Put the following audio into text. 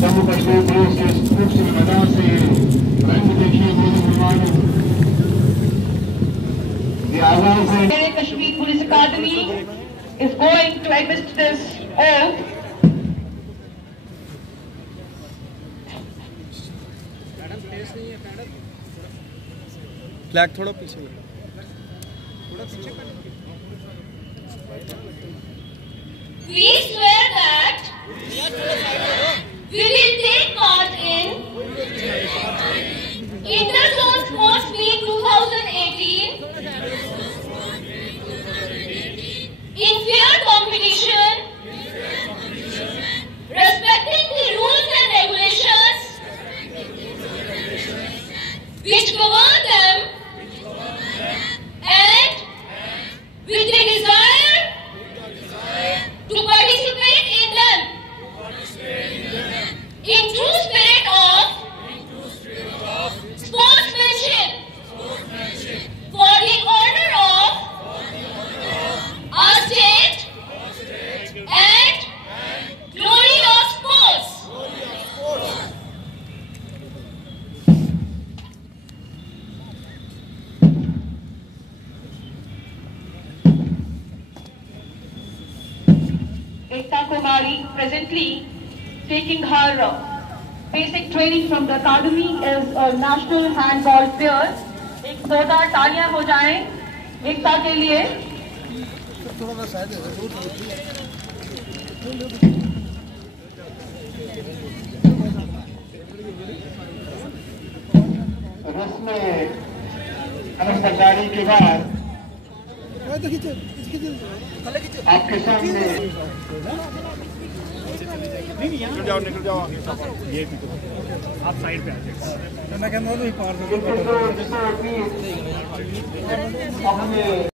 Jammu Kashmir police کے اسپورٹز کے میدان سے دیکھیے Kashmir police academy is going to administer this oath. Flag थोड़ा पीछे We swear that we will take part in Inter-Zone Sports Meet 2018 in fair competition, respecting the rules and regulations which govern them, and with the desire to participate in them in true spirit of sportsmanship for the honor of our state and glory of sports. Ekta Kumari, presently taking her basic training from the academy, is a national handball player. एक जोरदार तालियां हो जाएं एकता के लिए. रस्म सरकारी के बाद आपके सामने निकल जाओ ये आप साइड पे आ जाइए।